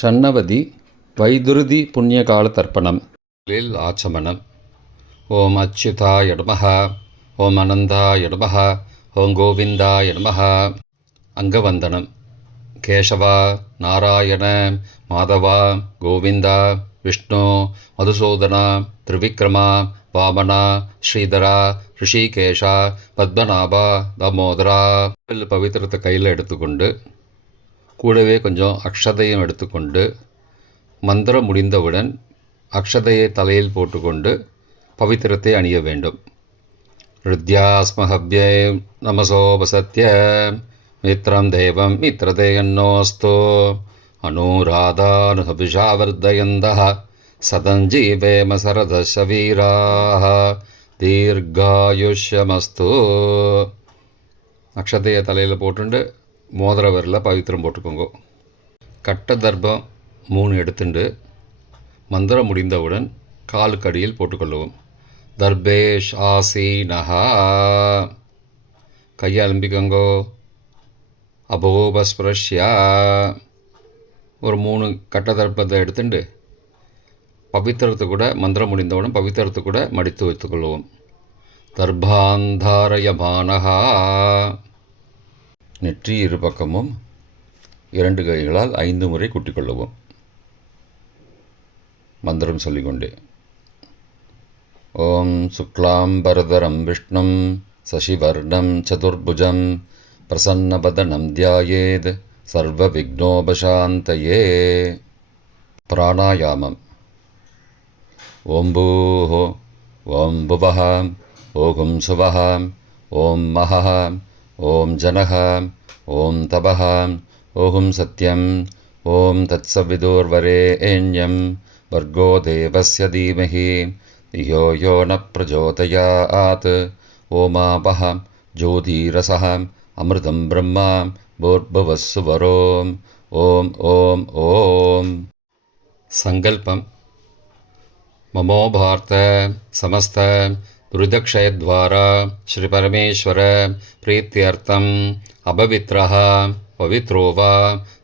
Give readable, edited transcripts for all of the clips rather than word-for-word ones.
ஷண்ணவதி வைதுருதி புண்ணியகால தர்ப்பணம் ஆச்சமனம். ஓம் அச்சுதாய நமஹ, ஓம் அனந்தாய நமஹ, ஓம் கோவிந்தாய நமஹ. அங்கவந்தனம். கேசவா, நாராயண, மாதவா, கோவிந்தா, விஷ்ணு, மதுசூதனா, திரிவிக்ரமா, வாமனா, ஸ்ரீதரா, ரிஷிகேஷா, பத்மநாபா, தாமோதரா. பவித்திரத்தை கையில் எடுத்துக்கொண்டு கூடவே கொஞ்சம் அக்ஷதையும் எடுத்துக்கொண்டு மந்திரம் முடிந்தவுடன் அக்ஷதையை தலையில் போட்டுக்கொண்டு பவித்திரத்தை அணிய வேண்டும். ருத்யாஸ்மஹவ்யே நமசோபசத்ய மித்ரம் தேவம் மித்ரதேயன்னோஸ்தோ அனுராதானுஹவிஷாவர்தயந்தः சதஞ்சீவேம சரதசவீராः தீர்காயுஷ்யமஸ்து. அக்ஷதையை தலையில் போட்டுண்டு மோதிர விரலில் பவித்திரம் போட்டுக்கோங்க. கட்ட தர்ப்பம் 3 எடுத்துண்டு மந்திரம் முடிந்தவுடன் காலுக்கடியில் போட்டுக்கொள்ளவும். தர்பேஷ் ஆசீனஹா. கையை அலம்பிக்கோங்கோ. அபோபஸ்பிரஷ்யா. ஒரு 3 கட்ட தர்ப்பத்தை எடுத்துட்டு பவித்திரத்தை கூட மந்திரம் முடிந்தவுடன் பவித்திரத்தை கூட மடித்து வைத்துக்கொள்வோம். தர்பாந்தாரயமானஹா. நெற்றி இரு பக்கமும் 2 கைகளால் 5 முறை குட்டிக்கொள்ளவும். மந்திரம் சொல்லிக்கொண்டே. ஓம் சுக்லாம்பரதரம் விஷ்ணும் சசிவர்ணம் சதுர்புஜம் பிரசன்னபதனம் தியாயேத் சர்வ விக்னோபசாந்தயே. பிராணாயாமம். ஓம் பூஹ, ஓம் புவஹ, ஓம் சுவஹ, ஓம் மஹஹ, ஓம் ஜனஹ, ஓம் தபஹ, ஓம் சத்யம், ஓம் தத்சவிதுர்வரேண்யம் வர்கோ தேவஸ்ய தீமஹி धियो यो न प्रचोदयात्. ओमापः ज्योतिरसः अमृतं ब्रह्मा भूर्भुवस्सुवरोम्. ஓம் ஓம் ஓம். சங்கல்பம். மமோ பார்த்த சமஸ்த துரிதக்ஷயத்வாரா ஸ்ரீ பரமேஸ்வர பிரீத்தியர்த்தம் அபவித்ரஹ பவித்ரோ வா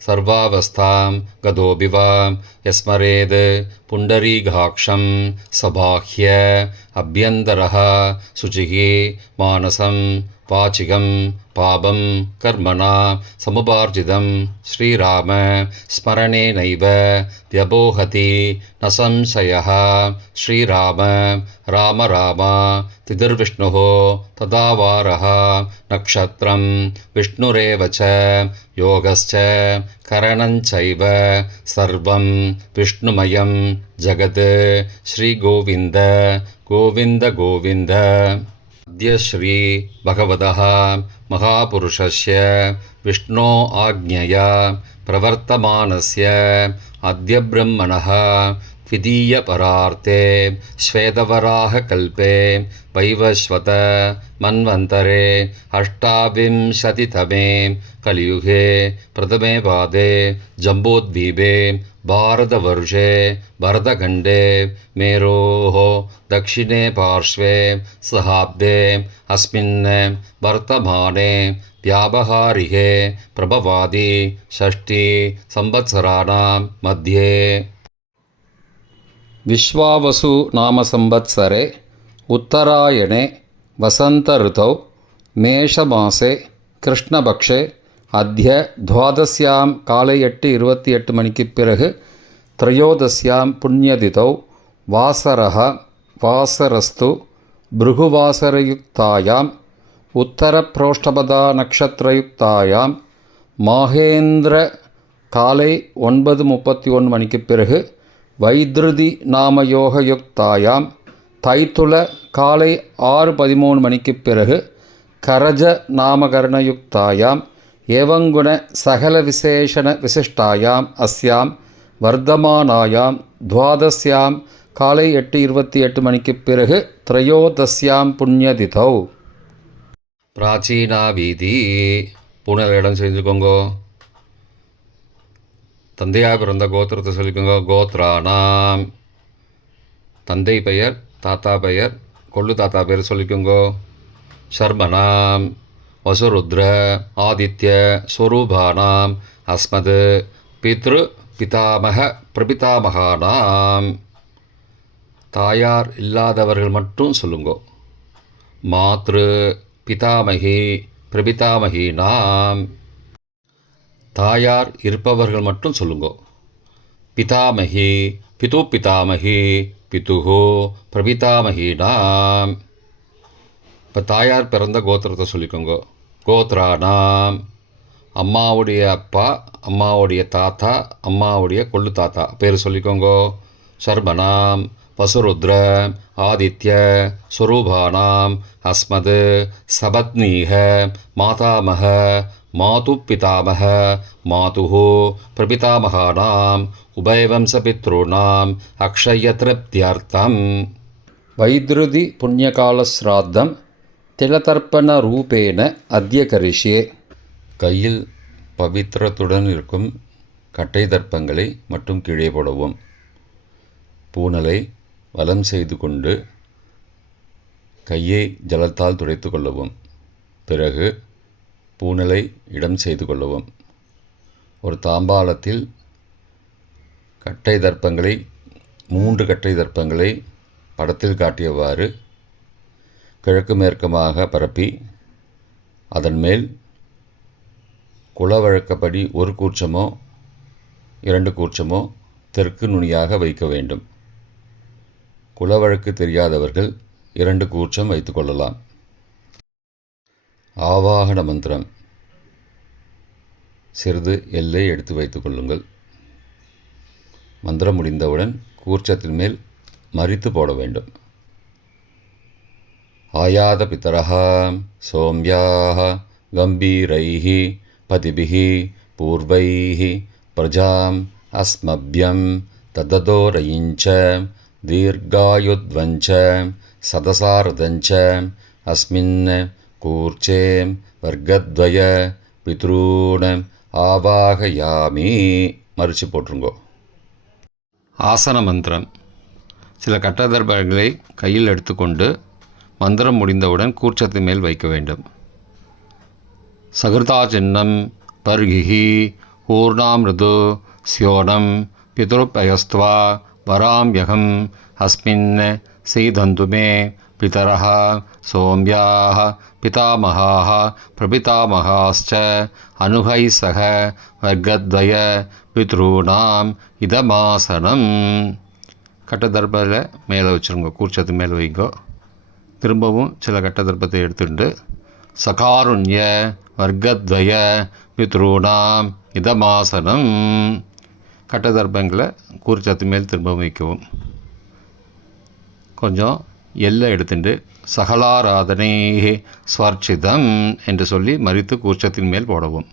சர்வாவஸ்தாம் கதோபி வா யஸ்மரேத் புண்டரீகாக்ஷம் சபாஹ்ய அப்யந்தரஹ சுச்சிः மானசம் வாச்சிகம் பாபம் கர்மணா சமுபார்ஜிதம் ஸ்ரீராம ஸ்மரணேனைவ வ்யபோஹதி ந சம்சயः. ஸ்ரீராம ராம ராம திதிர்விஷ்ணுः ததாவாரः நக்ஷத்ரம் விஷ்ணுரேவ ச யோகஸ்ச கரணஞ்சைவ சர்வம் விஷ்ணுமயம் ஜகத். ஸ்ரீகோவிந்த கோவிந்த கோவிந்த. அத்ய ஸ்ரீ பகவதः மகாபுருஷஸ்ய விஷ்ணோ ஆக்ஞயா பிரவர்த்தமானஸ்ய அத்ய பிரம்மணः द्वितीयपरार्थे श्वेतवराहकल्पे वैवस्वत मन्वन्तरे अष्टाविंशतितमे कलियुगे प्रथमे पादे जम्बूद्वीपे भारतवर्षे भरतखण्डे मेरोः दक्षिणे पार्श्वे सहाब्दे अस्मिन् वर्तमाने व्यावहारिके प्रभवादि षष्ठी संवत्सराणां मध्ये विश्वावसु नाम संवत्सरे उत्तरायणे वसंत ऋतौ मेषमासे कृष्णपक्षे अद्य द्वादश्यां काले 8:28 मणिक्कु पिறகு त्रयोदश्यां पुण्यतिथौ वासरः वासरस्तु भृगुवासरयुक्तायाम् उत्तरप्रोष्ठपदा नक्षत्रयुक्तायां माहेन्द्र काले 9:31 मणिक्कु पिறகு வைத்ருதி நாமயோகயுக்தாயாம் தைத்துள காலை 6:13 மணிக்குப் பிறகு கரஜ நாமகரணயுக்தாயாம் ஏவங்குண சகல விசேஷண விசிஷ்டாயாம் அஸ்யாம் வர்தமானாயாம் துவாதஸ்யாம் காலை 8:28 மணிக்குப் பிறகு த்ரயோதஸ்யாம் புண்ணியதிதௌ. பிராச்சீனா வீதி. பூனல் இடம் செஞ்சுக்கோங்கோ. தந்தையாக பிறந்த கோத்திரத்தை சொல்லிக்கோங்க. கோத்ரானாம். தந்தை பெயர், தாத்தா பெயர், கொள்ளு தாத்தா பெயர் சொல்லிக்கோங்கோ. சர்மனாம் வசுருத்ர ஆதித்ய ஸ்வரூபானாம் அஸ்மத் பித்ரு பிதாமக பிரபிதாமகானாம். தாயார் இல்லாதவர்கள் மட்டும் சொல்லுங்கோ. மாத்ரு பிதாமகி பிரபிதாமகீனாம். தாயார் இருப்பவர்கள் மட்டும் சொல்லுங்கோ. பிதாமகி பிது பிதாமகி பிதுஹோ பிரபிதாமகீனாம். இப்போ தாயார் பிறந்த கோத்திரத்தை சொல்லிக்கோங்க. கோத்ரானாம். அம்மாவுடைய அப்பா, அம்மாவுடைய தாத்தா, அம்மாவுடைய கொள்ளு தாத்தா பேர் சொல்லிக்கோங்க. சர்மனாம் வசுருத்ர ஆதித்ய ஸ்வரூபானாம் அஸ்மத் சபத்னீக மாதாமக மாது பிதாமக மாதுஹோ பிரபிதாமகானாம் உபயவம்சபித்ருணாம் அக்ஷயத்ருப்தியர்த்தம். வைத்ருதி புண்ணியகாலஸ்ராத்தம் திலதர்ப்பண ரூபேன அத்ய கரிஷ்யே. கையில் பவித்திரத்துடன் இருக்கும் கட்டை தர்ப்பங்களை மட்டும் கீழே போடவும். பூனலை வலம் செய்து கொண்டு கையை ஜலத்தால் துடைத்து கொள்ளவும். பிறகு பூனலை இடம் செய்து கொள்ளவும். ஒரு தாம்பாளத்தில் கட்டை தர்ப்பங்களை 3 கட்டை தர்ப்பங்களை படத்தில் காட்டியவாறு கிழக்கு மேற்கமாக பரப்பி அதன் மேல் குலவழக்கப்படி 1 கூர்ச்சமோ 2 கூர்ச்சமோ தெற்கு நுனியாக வைக்க வேண்டும். குலவழக்கு தெரியாதவர்கள் 2 கூர்ச்சம் வைத்துக்கொள்ளலாம். ஆவாகன மந்திரம். சிறிது எல்லை எடுத்து வைத்துக் கொள்ளுங்கள். மந்திரம் முடிந்தவுடன் கூர்ச்சத்தின் மேல் மறித்து போட வேண்டும். ஆயாத பிதரஹா சோம்யாக கம்பீரைஹி பதிபிஹி பூர்வைஹி பிரஜாம் அஸ்மப்யம் தததோரயிஞ்ச தீர்காயுத்வஞ்ச சதசாரதஞ்ச அஸ்மின் கூர்ச்சே வர்க்கத்வய பித்ரூண ஆவாகயாமி. மறித்து போட்டுருங்கோ. ஆசன மந்திரம். சில கட்டதர்பங்களை கையில் எடுத்துக்கொண்டு மந்திரம் முடிந்தவுடன் கூர்ச்சத்தின் மேல் வைக்க வேண்டும். சகிருதா சின்னம் பர்கிஹி ஊர்ணாமிருது ஸ்யோனம் பிதுருப்பயஸ்துவா வராம்யகம் அஸ்மின் சீதந்துமே பிதரஹ சோம்யாஹ பிதாமகாஹ பிரபிதாமகாஸ்ச அனுகை சக வர்க்கத்வய பித்ரூணாம் இதமாசனம். கட்டதர்பத்தில் மேலே வச்சுருங்க. கூர்ச்சத்து மேலே வைங்கோ. திரும்பவும் சில கட்டதர்பத்தை எடுத்துட்டு சகாருண்ய வர்க்கத்வய பித்ரூணாம் இதமாசனம். கட்டதர்பங்களை கூர்ச்சத்து மேல் திரும்பவும் வைக்கவும். கொஞ்சம் எல்லை எடுத்துட்டு சகலாராதனை ஸ்வர்ச்சிதம் என்று சொல்லி மறித்து கூர்ச்சத்தின் மேல் போடவும்.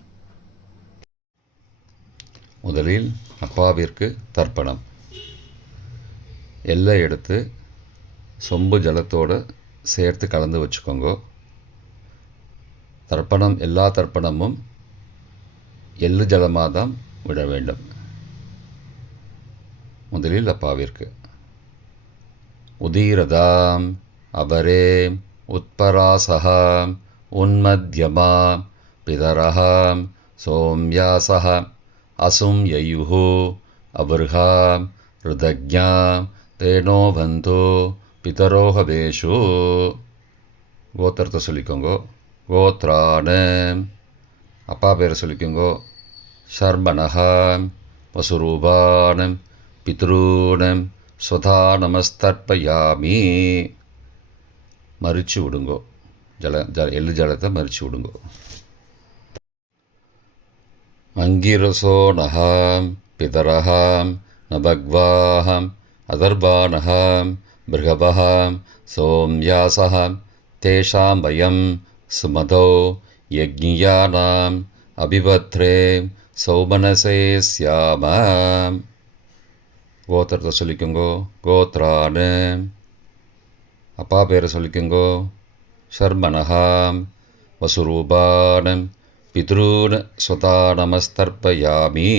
முதலில் அப்பாவிற்கு தர்ப்பணம். எல்லை எடுத்து சொம்பு ஜலத்தோடு சேர்த்து கலந்து வச்சுக்கோங்க. தர்ப்பணம் எல்லா தர்ப்பணமும் எள்ளு ஜலமாக தான் விட வேண்டும். முதலில் அப்பாவிற்கு. உதீரதாம் அபரே உத்பராசகாம் உன்மத்யமாம் பிதரஹாம் சோம்யாசஹ அசும் யயுஹோ அபர்ஹாம் ருதக்ஞாம் தேனோ பந்தோ பிதரோஹவேஷு. கோத்திரத்தை சொல்லிக்கோங்கோ. கோத்ரான. அப்பா பேரை சொல்லிக்கோங்கோ. சர்மணஹாம் வசுரூபானம் பித்ரூணம் ஸ்வதா நமஸ்தர்ப்பயாமி. மறிச்சு விடுங்கோ. எள்ளு ஜலத்தை மறிச்சு விடுங்கோ. அங்கிரசோ நகாம் பிதரஹாம் நபக்வாஹாம் அதர்பானஹாம் பிருகபஹாம் சோம்யாசஹாம் தேஷாம் வயம் சுமதோ யக்ஞியானாம் அபிபத்ரே சௌமனசே ஸ்யாமாம். கோத்திரத்தை சொல்லிக்கோங்கோ. கோத்ரானு. அப்பா பேரை சொல்லிக்கோங்கோ. சர்மனஹாம் வசுரூபானம் பித்ரூன் ஸ்வதா நமஸ்தர்ப்பயாமி.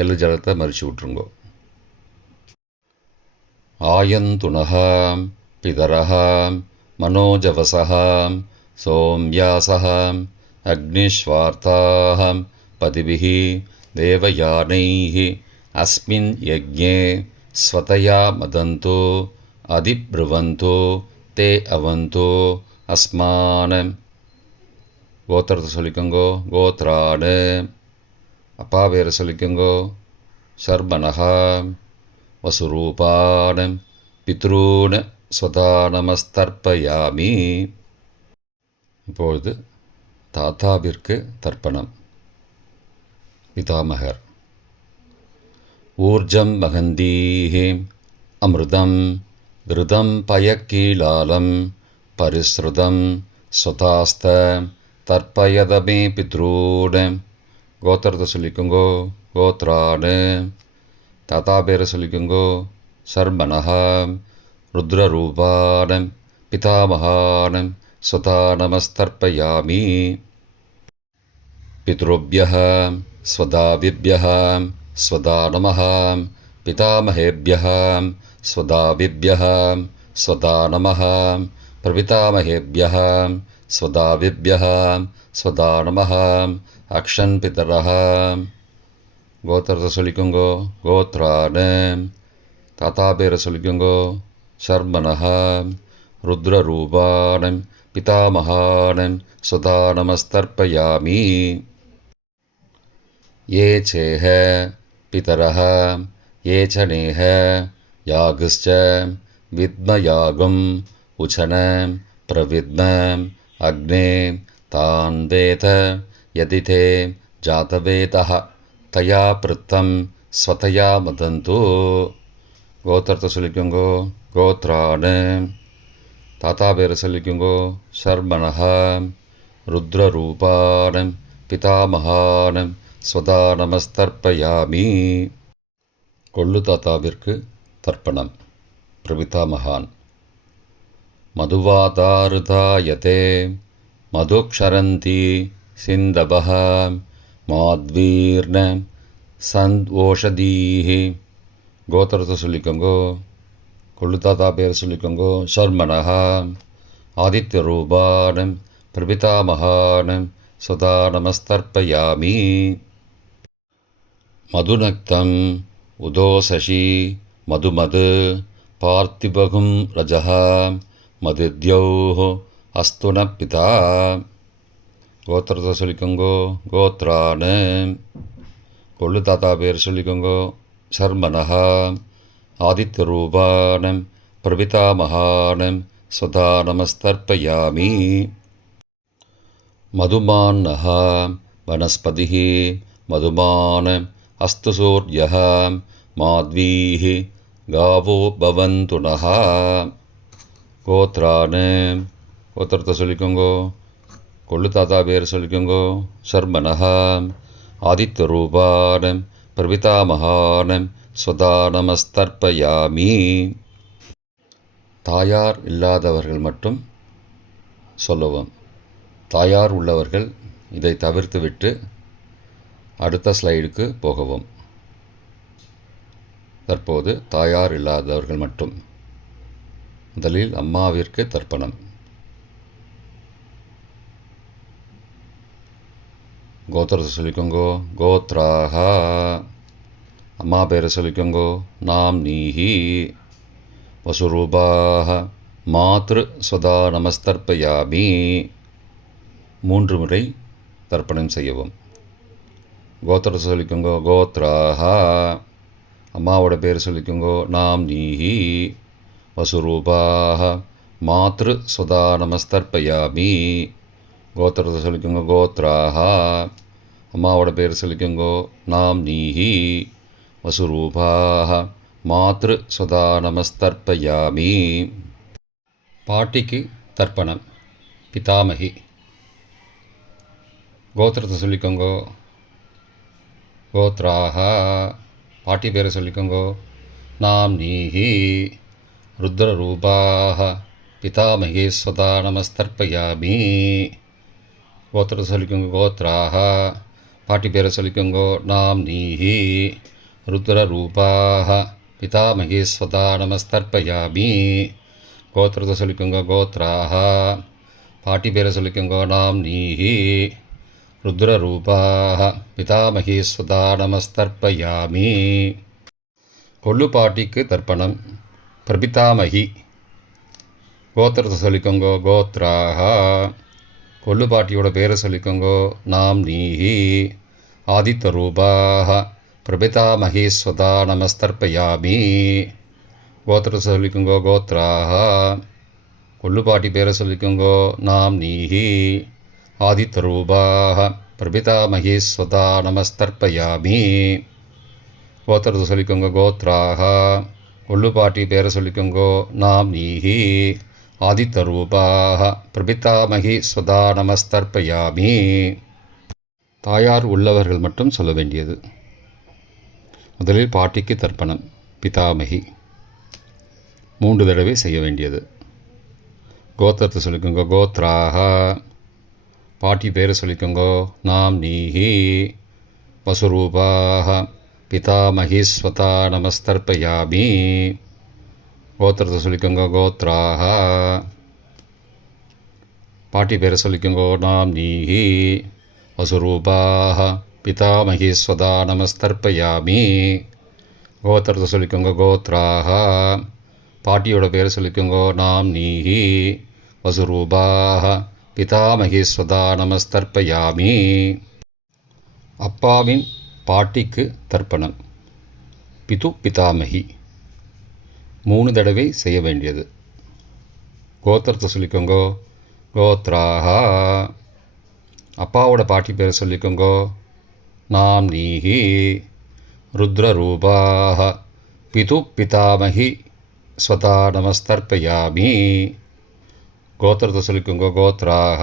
எள்ளு ஜலத்தை மறிச்சு விட்ருங்கோ. ஆயந்துனஹாம் பிதரஹாம் மனோஜவசஹாம் சோம்யாசஹாம் அக்னிஸ்வார்த்தாஹாம் பதிபிஹி தேவயானைः அஸ்மின் யஜ்ஞே ஸ்வதயா மதந்தோ அதிப்ருவந்தோ தே அவந்தோ அஸ்மான. கோத்திரத்தை சொல்லிக்கோங்கோ. கோத்ரானு. அப்பா பேரை சொல்லிக்கோங்கோ. சர்மனஹா. வசுரூபான பித்ரூன ஸ்வதா நமஸ்தர்ப்பயாமி. இப்பொழுது தாத்தாவிற்கு தர்ப்பணம். பிதாமகர். ஊர்ஜம் மகந்தீஹி அமிர்தம் விருதம் பயக்கீலாலம் பரிஸ்ருதம் ஸ்வதாஸ்த தர்ப்பயதமே பித்ரூன. கோத்திரத்தை சொல்லிக்கோங்கோ. கோத்ரானு. தாத்தா பேரை சொல்லிக்கோங்கோ. சர்மனஹா. ருத்ரரூபான பிதாமகான ஸ்வதா நமஸ்தர்ப்பயாமி. பித்ருभ्यः स्वदाविभ्यः स्वदा नमः. पितामहेभ्यः स्वदाविभ्यः स्वदा नमः. प्रपितामहेभ्यः स्वदाविभ्यः स्वदा नमः. अक्षन् पितरः. கோத்திரத்தை சொல்லிக்கோங்கோ. கோத்ரானு. தாத்தா பேரை சொல்லிக்கோங்கோ. சர்மனஹா. ருத்ரரூபான பிதாமகான ஸ்வதா நமஸ்தர்ப்பயாமி. ये चेह पितरः ये च नेह यागश्च विद्मयागम् उचन प्रविद्म अग्ने तान् वेद यदि ते जातवेदः तया पृत्तं स्वतया मदन्तु. கோத்திரத்தை சொல்லிக்கோங்கோ. கோத்ரானு. தாத்தா பேரை சொல்லிக்கோங்கோ. சர்மனஹா. ருத்ரரூபான பிதாமகான ஸ்வதா நமஸ்தர்ப்பயாமி. கொள்ளு தாத்தாவிற்கு தர்ப்பணம். பிரபிதாமகான். மதுவாதாருதாயதே மதுக்ஷரந்தி சிந்தவஹ மாத்வீர்ண சந்த்வோஷதீஹி. கோத்திரத்தை சொல்லிக்கோங்கோ. கொள்ளு தாத்தா பேரை சொல்லிக்கோங்கோ. சர்மனஹா. ஆதித்யரூபான பிரபிதாமகான ஸ்வதா நமஸ்தர்ப்பயாமி. மதுநக்தம் உதோசசி மதுமது பார்த்திபகும் ரஜः மதித்யௌः அஸ்துன பிதா. கோத்திரத்தை சொல்லிக்கோங்கோ. கோத்ரானு. கொள்ளு தாத்தா பேர் சொல்லிக்கோங்கோ. சர்மனஹா. ஆதித்யரூபான பிரபிதாமகான ஸ்வதா நமஸ்தர்ப்பயாமி. மதுமான்னः வனஸ்பதிः மதுமான அஸ்து சூர்யः மாத்வீः காவோ பவந்து நः. கோத்ரானு. கோத்திரத்தை சொல்லிக்கோங்கோ. கொள்ளு தாத்தா பேர் சொல்லிக்கோங்கோ. சர்மனஹா. ஆதித்யரூபான பிரபிதாமகான ஸ்வதா நமஸ்தர்ப்பயாமி. தாயார் இல்லாதவர்கள் மட்டும் சொல்லவும். தாயார் உள்ளவர்கள் இதை தவிர்த்துவிட்டு அடுத்த ஸ்லைடுக்கு போகவும். தற்போது தாயார் இல்லாதவர்கள் மட்டும். முதலில் அம்மாவிற்கு தர்ப்பணம். கோத்திரத்தை சொல்லிக்கோங்கோ. கோத்ராஹா. அம்மா பேரை சொல்லிக்கோங்கோ. நாம் நீஹி. வசுரூபாஹ மாத்ரு ஸ்வதா நமஸ்தர்ப்பயாமி. 3 முறை தர்ப்பணம் செய்யவும். கோத்திரத்தை சொல்லிக்கோங்கோ. கோத்ராஹா. அம்மாவோட பேர் சொல்லிக்கோங்கோ. நாம் நீஹி. வசுரூபாஹ மாத்ரு ஸ்வதா நமஸ்தர்ப்பயாமி. கோத்திரத்தை சொல்லிக்கோங்கோ. கோத்ராஹா. அம்மாவோட பேர் சொல்லிக்கோங்கோ. நாம் நீஹி. வசுரூபாஹ மாத்ரு ஸ்வதா நமஸ்தர்ப்பயாமி. பாட்டிக்கு தர்ப்பணம். பிதாமகி. கோத்திரத்தை சொல்லிக்கோங்கோ. கோத்ராஹா. பாட்டி பேரை சொல்லிக்கோங்கோ. நாம் நீஹி. ருத்ரரூபாஹ பிதாமகி ஸ்வதா நமஸ்தர்ப்பயாமி. கோத்திரத்தை சொல்லிக்கோங்கோ. கோத்ராஹா. பாட்டி பேரை சொல்லிக்கோங்கோ. நாம் நீஹி. ருத்ரரூபாஹ பிதாமகி ஸ்வதா நமஸ்தர்ப்பயாமி. கோத்திரத்தை சொல்லிக்கோங்கோ. கோத்ராஹா. பாட்டி பேரை சொல்லிக்கோங்கோ. நாம் நீஹி. ருத்ரரூபாः பிதாமகீஸ்வதா நமஸ்தர்ப்பயாமி. கொள்ளுப்பாட்டிக்கு தர்ப்பணம். பிரபிதாமகி கோத்திரத்தை சொல்லிக்கோங்கோ. கோத்ராக கொள்ளுப்பாட்டியோட பேரை சொல்லிக்கோங்கோ. நாம் நீஹி. ஆதித்தரூபாக பிரபிதாமகீஸ்வதா நமஸ்தர்ப்பயாமி. கோத்திரத்தை சொல்லிக்கோங்கோ. கோத்ராக கொள்ளுப்பாட்டி பேரை சொல்லிக்கோங்கோ. நாம் நீஹி. ஆதித்தரூபாக பிரபிதாமகீஸ்வதா நமஸ்தர்ப்பயாமி. கோத்திரத்தை சொல்லிக்கோங்க. கோத்ராக கொள்ளுப்பாட்டி பேரை சொல்லிக்கோங்கோ. நாம் நீஹி. ஆதித்தரூபாக பிரபிதாமகீஸ்வதா நமஸ்தர்ப்பயாமி. தாயார் உள்ளவர்கள் மட்டும் சொல்ல வேண்டியது. முதலில் பாட்டிக்கு தர்ப்பணம். பிதாமகி 3 தடவை செய்ய வேண்டியது. கோத்திரத்தை சொல்லிக்கோங்க. கோத்ராக பாட்டி பேரை சொல்லிக்கோங்கோ. நாம் நீஹி. வசுரூபாக பிதாமகீஸ்வதா நமஸ்தர்ப்பயாமி. கோத்திரத்தை சொல்லிக்கோங்க. கோத்ராக பாட்டி பேரை சொல்லிக்கோங்கோ. நாம் நீஹி. வசுரூபாக பிதாமகீஸ்வதா நமஸ்தர்ப்பயாமி. கோத்திரத்தை சொல்லிக்கோங்க. கோத்ராக பாட்டியோட பேரை சொல்லிக்கோங்கோ. நாம் நீஹி. வசுரூபாக பிதாமகீஸ்வதா நமஸ்தர்ப்பயாமி. அப்பாவின் பாட்டிக்கு தர்ப்பணம். பிது பிதாமகி 3 தடவை செய்ய வேண்டியது. கோத்திரத்தை சொல்லிக்கோங்கோ. கோத்ராக அப்பாவோட பாட்டி பேரை சொல்லிக்கோங்கோ. நாம் நீஹி. ருத்ரரூபாக பிது பிதாமகி ஸ்வதா நமஸ்தர்ப்பயாமி. கோத்திரத்தை சொல்லிக்கோங்கோ. கோத்ராக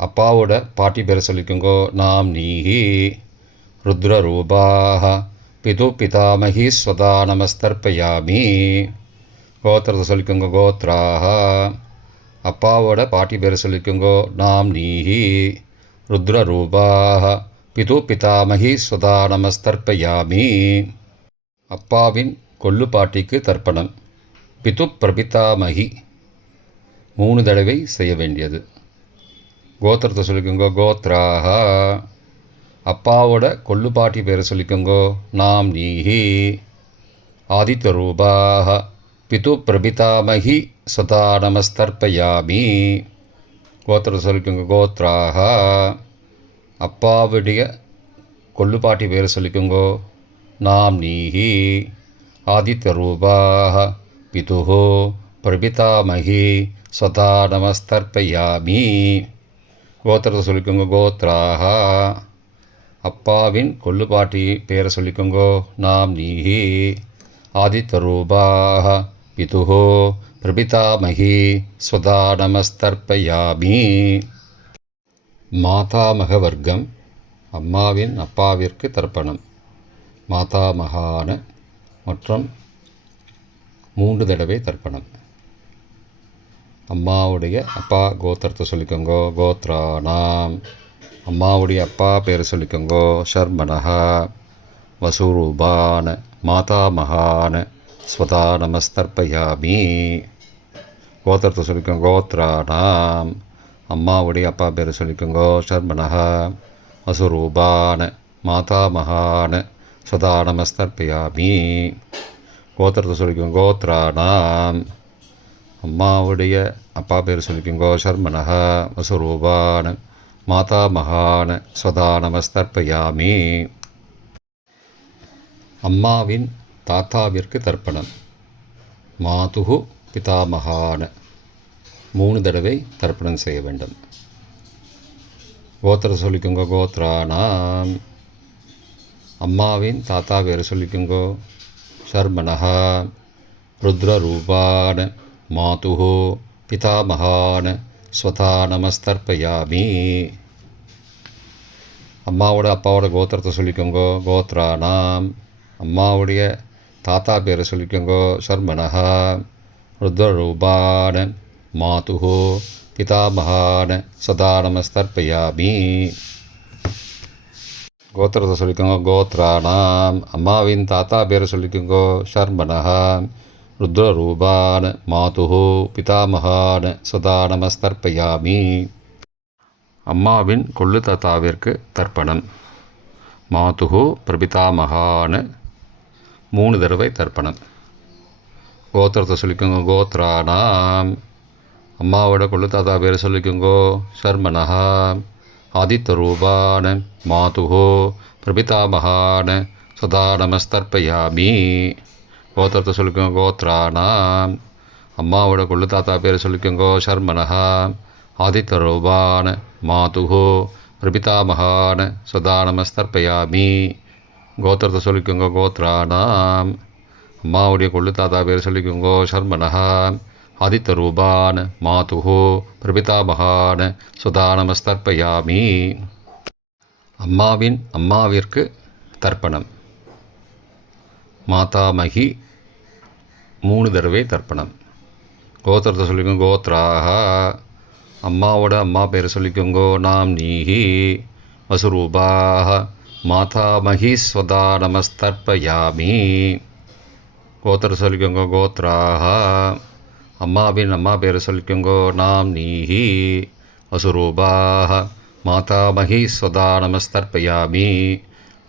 அப்பாவோட பாட்டி பேரை சொல்லிக்கோங்கோ. நாம் நீஹி. ருத்ரரூபாக பிது பிதாமகி ஸ்வதா நமஸ்தர்ப்பயாமி. கோத்திரத்தை சொல்லிக்கோங்க. கோத்ராக அப்பாவோட பாட்டி பேரை சொல்லிக்கோங்கோ. நாம் நீஹி. ருத்ரரூபாக பிது பிதாமகி ஸ்வதா நமஸ்தர்ப்பயாமி. அப்பாவின் கொள்ளுப்பாட்டிக்கு தர்ப்பணம். பிது பிரபிதாமகி 3 தடவை செய்ய வேண்டியது. கோத்திரத்தை சொல்லிக்கோங்கோ. கோத்ராக அப்பாவோட கொள்ளுப்பாட்டி பேரை சொல்லிக்கோங்கோ. நாம் நீஹி. ஆதித்தரூபாக பிது பிரபிதாமகி ஸ்வதா நமஸ்தர்ப்பயாமி. கோத்திரத்தை சொல்லிக்கோங்க. கோத்ராக அப்பாவுடைய கொள்ளுப்பாட்டி பேரை சொல்லிக்கோங்கோ. நாம் நீஹி. ஆதித்தரூபாக பிதுஹோ பிரபிதாமகி ஸ்வதா நமஸ்தர்ப்பயாமி. கோத்திரத்தை சொல்லிக்கோங்க. கோத்ராக அப்பாவின் கொள்ளுப்பாட்டி பேரை சொல்லிக்கோங்கோ. நாம் நீஹி. ஆதித்தரூபாக பிதுஹோ பிரபிதாமகி ஸ்வதா நமஸ்தர்ப்பயாமி. மாதாமக வர்க்கம். அம்மாவின் அப்பாவிற்கு தர்ப்பணம். மாதாமகான மற்றும் 3 தடவை தர்ப்பணம். அம்மாவுடைய அப்பா கோத்திரத்தை சொல்லிக்கோங்கோ. கோத்ரானாம் அம்மாவுடைய அப்பா பேரை சொல்லிக்கோங்கோ. ஷர்மனஹா வசுரூபான மாதாமகான ஸ்வதா நமஸ்தர்ப்பயாமி. கோத்திரத்தை சொல்லிக்கோங்க. கோத்ரானாம் அம்மாவுடைய அப்பா பேரை சொல்லிக்கோங்கோ. ஷர்மனஹா வசுரூபான மாதாமகான ஸ்வதா நமஸ்தர்ப்பயாமி. கோத்திரத்தை சொல்லிக்கோங்க. கோத்ரானாம் அம்மாவுடைய அப்பா பேர் சொல்லிக்கோங்கோ. ஷர்மனஹா வசுரூபான மாதாமகான ஸ்வதா நமஸ்தர்ப்பயாமி. அம்மாவின் தாத்தாவிற்கு தர்ப்பணம். மாதுகு பிதாமகான 3 தடவை தர்ப்பணம் செய்ய வேண்டும். கோத்திரத்தை சொல்லிக்கோங்க. கோத்ரானாம் அம்மாவின் தாத்தா பேரை சொல்லிக்கோங்கோ. ஷர்மனஹா ருத்ரரூபான மாதுஹோ பிதாமகான ஸ்வதா நமஸ்தர்ப்பயாமி. அம்மாவோட அப்பாவோட கோத்திரத்தை சொல்லிக்கோங்கோ. கோத்ரானாம் அம்மாவுடைய தாத்தா பேரை சொல்லிக்கோங்கோ. ஷர்மனஹா ருத்ரரூபான மாதுஹோ பிதாமகான ஸ்வதா நமஸ்தர்ப்பயாமி. கோத்திரத்தை சொல்லிக்கோங்க. கோத்ரானாம் அம்மாவின் தாத்தா பேரை சொல்லிக்கோங்கோ. ஷர்மனஹா ருத்ரரூபான மாதுஹோ பிதாமகான ஸ்வதா நமஸ்தர்ப்பயாமி. அம்மாவின் கொள்ளு தாத்தாவிற்கு தர்ப்பணம். மாதுகு பிரபிதாமகான்னு 3 தடவை தர்ப்பணம். கோத்திரத்தை சொல்லிக்கோங்க. கோத்ரானாம். அம்மாவோட கொள்ளு தாத்தா பேர் சொல்லிக்கோங்கோ. சர்மனஹா. ஆதித்யரூபான் மாதுகு பிரபிதாமகான் சதா நமஸ்தர்ப்பயாமி. கோத்திரத்தை சொல்லிக்கோங்க. கோத்ரானாம். அம்மாவோட கொள்ளு தாத்தா பேர் சொல்லிக்கோங்கோ. சர்மனஹா. ஆதித்யரூபான் மாதுகு பிரபிதாமகான் சதா நமஸ்தர்ப்பயாமி. கோத்திரத்தை சொல்லிக்கோங்க. கோத்ரானாம். அம்மாவுடைய கொள்ளு தாத்தா பேர் சொல்லிக்கோங்கோ. சர்மனஹா. ஆதித்யரூபான் மாதுகு பிரபிதாமகான் சதா நமஸ்தர்ப்பயாமி. அம்மாவின் அம்மாவிற்கு தர்ப்பணம். மாதாமகி 3 தடவை தர்ப்பணம். கோத்திரத்தை சொல்லிக்கோங்க. கோத்ராக. அம்மாவோட அம்மா பேர் சொல்லிக்கோங்கோ. நாம் நீஹி வசுரூபாக மாதாமகி ஸ்வதா நமஸ்தர்ப்பயாமி. கோத்திரத்தை சொல்லிக்கோங்க. கோத்ராக. அம்மாவின் அம்மா பேர் சொல்லிக்கோங்கோ. நாம் நீஹி வசுரூபாக மாதாமகி ஸ்வதா நமஸ்தர்ப்பயாமி.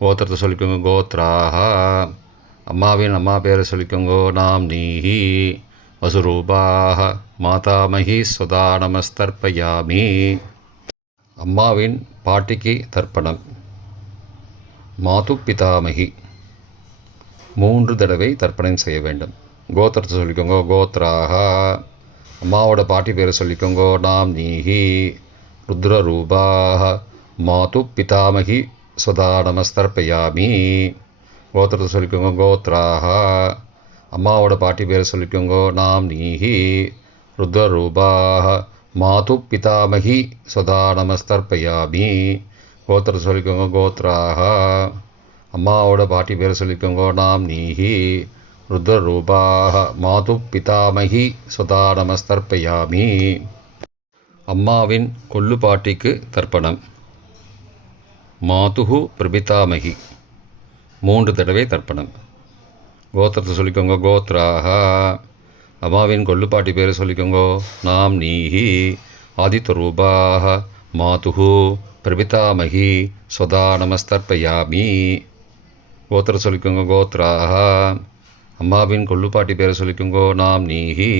கோத்திரத்தை சொல்லிக்கோங்க. கோத்ராக. அம்மாவின் அம்மா பேரை சொல்லிக்கோங்கோ. நாம் நீஹி வசுரூபாக மாதாமகி ஸ்வதா நமஸ்தர்ப்பயாமி. அம்மாவின் பாட்டிக்கு தர்ப்பணம். மாது பிதாமகி 3 தடவை தர்ப்பணம் செய்ய வேண்டும். கோத்திரத்தை சொல்லிக்கோங்க. கோத்ராக. அம்மாவோட பாட்டி பேரை சொல்லிக்கோங்கோ. நாம் நீஹி ருத்ரரூபாக மாது பிதாமகி ஸ்வதா நமஸ்தர்ப்பயாமி. கோத்திரத்தை சொல்லிக்கோங்க. கோத்ராக. அம்மாவோட பாட்டி பேரை சொல்லிக்கோங்கோ. நாம் நீஹி ருத்ரரூபாக மாது பிதாமகி ஸ்வதா நமஸ்தர்ப்பயாமி. கோத்திரத்தை சொல்லிக்கோங்க. கோத்ராக. அம்மாவோட பாட்டி பேரை சொல்லிக்கோங்கோ. நாம் நீஹி ருத்ரரூபாக மாது பிதாமகி ஸ்வதா நமஸ்தர்ப்பயாமி. அம்மாவின் கொள்ளு பாட்டிக்கு தர்ப்பணம். மாதுகு பிரபிதாமகி 3 தடவை தர்ப்பணம். கோத்திரத்தை சொல்லிக்கோங்க. கோத்ராக. அம்மாவின் கொள்ளுப்பாட்டி பேரை சொல்லிக்கோங்கோ. நாம் நீஹி ஆதித்யரூபாக மாதுகு பிரபிதாமகி ஸ்வதா நமஸ்தர்ப்பயாமி. கோத்திரம் சொல்லிக்கோங்க. கோத்ராக. அம்மாவின் கொள்ளுப்பாட்டி பேரை சொல்லிக்கோங்கோ. நாம் நீஹி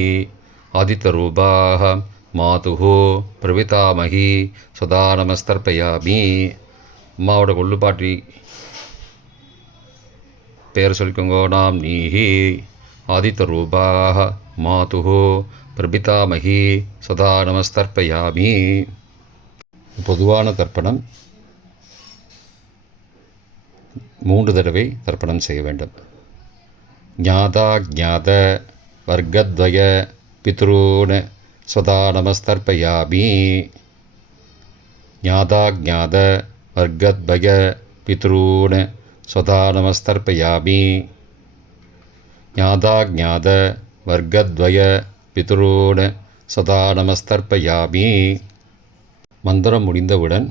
ஆதித்யரூபாக மாதுகு பிரபிதாமகி ஸ்வதா நமஸ்தர்ப்பயாமி. அம்மாவோட கொள்ளுப்பாட்டி பேர் சொல்லிக்கோங்கோ. நாம் நீஹி ஆதித்யரூபாக மாதுகு பிரபிதாமகி சதா நமஸ்தர்ப்பயாமி. பொதுவான தர்ப்பணம் 3 தடவை தர்ப்பணம் செய்ய வேண்டும். ஞாதா ஜாத வர்க்கத்வய பித்ரூன் சதா நமஸ்தர்ப்பயாமி. ஞாதா ஜாத வர்க்கத்வய பித்ரூன் சதா நமஸ்தர்ப்பயாமி. ஞாதா ஜாத வர்க்கத்வய பித்ரூன் சதா நமஸ்தர்ப்பயாமி. மந்திரம் முடிந்தவுடன்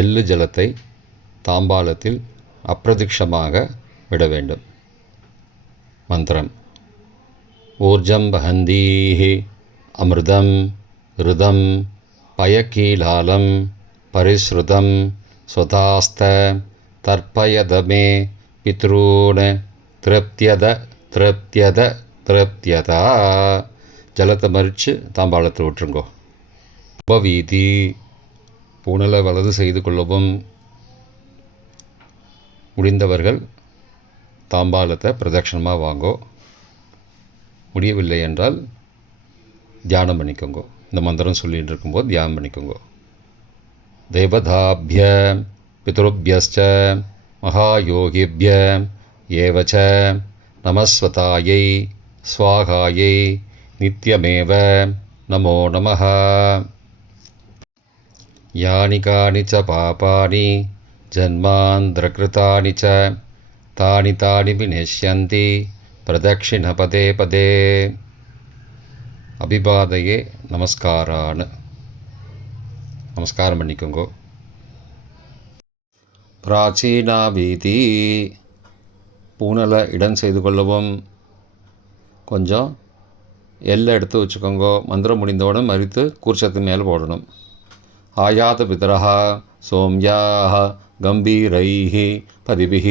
எள்ளு ஜலத்தை தாம்பாலத்தில் அப்பிரதிக்ஷமாக விட வேண்டும். மந்திரம். ஊர்ஜம் வஹந்தீஹி அமிர்தம் ருதம் பயக்கீலாலம் பரிஸ்ருதம் ஸ்வதாஸ்த தர்ப்பயதமே பித்ரூன் திருப்தியத திருப்தியத திருப்தியதா. ஜலத்தை மறித்து தாம்பாளத்தில் விட்டுருங்கோ. உபவீதி. பூனலை வலது செய்து கொள்ளவும். முடிந்தவர்கள் தாம்பாலத்தை பிரதட்சணமாக வாங்கோ. முடியவில்லை என்றால் தியானம் பண்ணிக்கோங்கோ. இந்த மந்திரம் சொல்லிகிட்டு இருக்கும்போது தியானம் பண்ணிக்கோங்கோ. தேவதாபிய பித்ருபியஸ்ச மகாயோகிபிய ஏவச்ச நமஸ்வதாயை ஸ்வாகாயை நித்யமேவ நமோ நமः. யானி கானி ச பாபானி ஜன்மாந்திரகிருதானி ச தானி தானி விநஷ்யந்தி பிரதக்ஷிண பதே பதே. அபிபாதையே நமஸ்காரான்னு நமஸ்காரம் பண்ணிக்கோங்கோ. பிராச்சீனாபீதி. பூனலை இடம் செய்து கொள்ளவும். கொஞ்சம் எல்லை எடுத்து வச்சுக்கோங்கோ. மந்திரம் முடிந்தவுடன் மறித்து கூர்ச்சத்து மேலே போடணும். आयातपितरः सौम्याः गम्भीरैः पदिभिः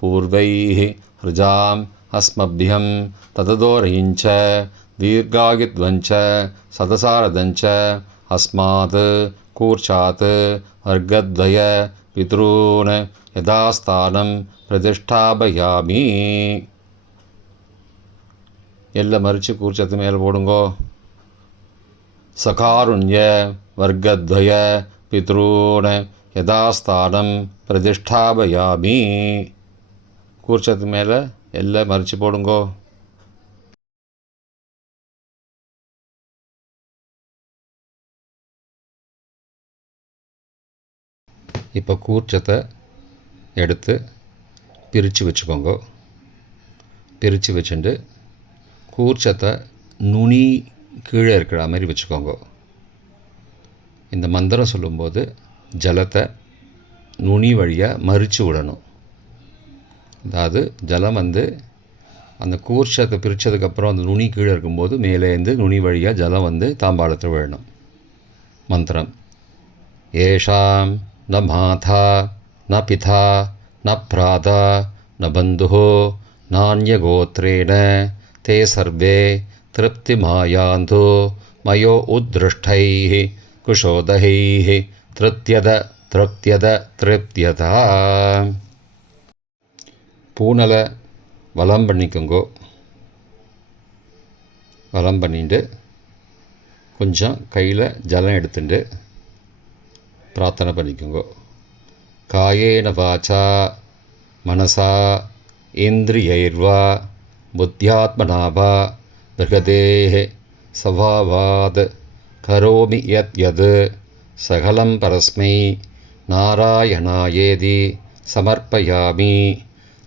पूर्वैः हृजाम् अस्मभ्यं तददोरयिञ्च दीर्घायुध्वञ्च सदसारदञ्च अस्मात् कूर्चात् वर्गद्वय पितॄन् यथास्थानं प्रतिष्ठापयामि. எல்லை மறித்து கூர்ச்சத்து மேலே போடுங்கோ. சகாருண்ய வர்க்கத்வய பித்ரூன் யதாஸ்தானம் பிரதிஷ்டாபயாமி. கூர்ச்சத்து மேலே எல்லை மறித்து போடுங்கோ. இப்போ கூர்ச்சத்தை எடுத்து பிரித்து வச்சுக்கோங்க. பிரித்து வச்சுட்டு கூர்ச்சத்தை நுனி கீழே இருக்கிற மாதிரி வச்சுக்கோங்க. இந்த மந்திரம் சொல்லும்போது ஜலத்தை நுனி வழியாக மறித்து விடணும். அதாவது ஜலம் அந்த கூர்ச்சத்தை பிரித்ததுக்கப்புறம் அந்த நுனி கீழே இருக்கும்போது மேலேருந்து நுனி வழியாக ஜலம் தாம்பாளத்தில் விழணும். மந்திரம் ஏஷாம் ந மாதா ந பிதா ந பிராதா ந பந்துஹோ நான்யகோத்ரேண ते सर्वे तृप्तिमायान्तो मयो उद्दृष्टैः कुशोदहैः तृप्त्यता. பூனலை வலம் பண்ணிக்கோங்கோ. வலம் பண்ணிட்டு கொஞ்சம் கையில் ஜலம் எடுத்துட்டு பிரார்த்தனை பண்ணிக்கோங்கோ. காயேன வாச்சா மனசா இந்திரியைர்வா புத்தியாத்மனாவா பிருகதேஹ சவாவாத் கரோமி யத் சகலம் பரஸ்மை நாராயணாயேதி சமர்ப்பயாமி.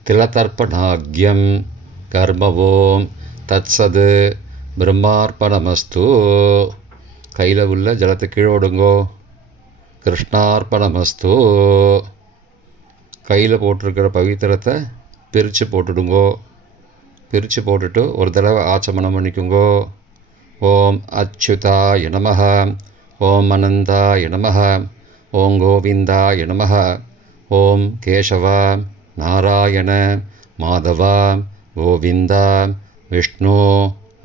திலதர்ப்பணாக்யம் கர்மவோம் தத்சத் பிரம்மார்ப்பணமஸ்து. கையில் உள்ள ஜலத்தை கீழோடுங்கோ. கிருஷ்ணார்ப்பணமஸ்து. கையில் போட்டிருக்கிற பவித்திரத்தை பிரித்து போட்டுடுங்கோ. பிரித்து போட்டுட்டு ஒரு தடவை ஆச்சமனம் பண்ணிக்கோங்கோ. ஓம் அச்சுதாய நமஹ, ஓம் அனந்தாய நமஹ, ஓம் கோவிந்தாய நமஹ, ஓம் கேசவ நாராயண மாதவ கோவிந்த விஷ்ணு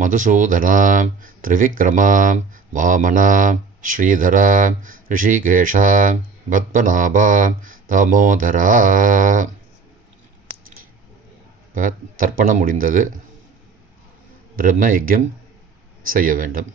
மதுசூதன திரிவிக்ரம வாமன ஸ்ரீதர ரிஷிகேஷ பத்மநாப தாமோதரா. இப்போ தர்ப்பணம் முடிந்தது. பிரம்ம யஜ்யம் செய்ய வேண்டும்.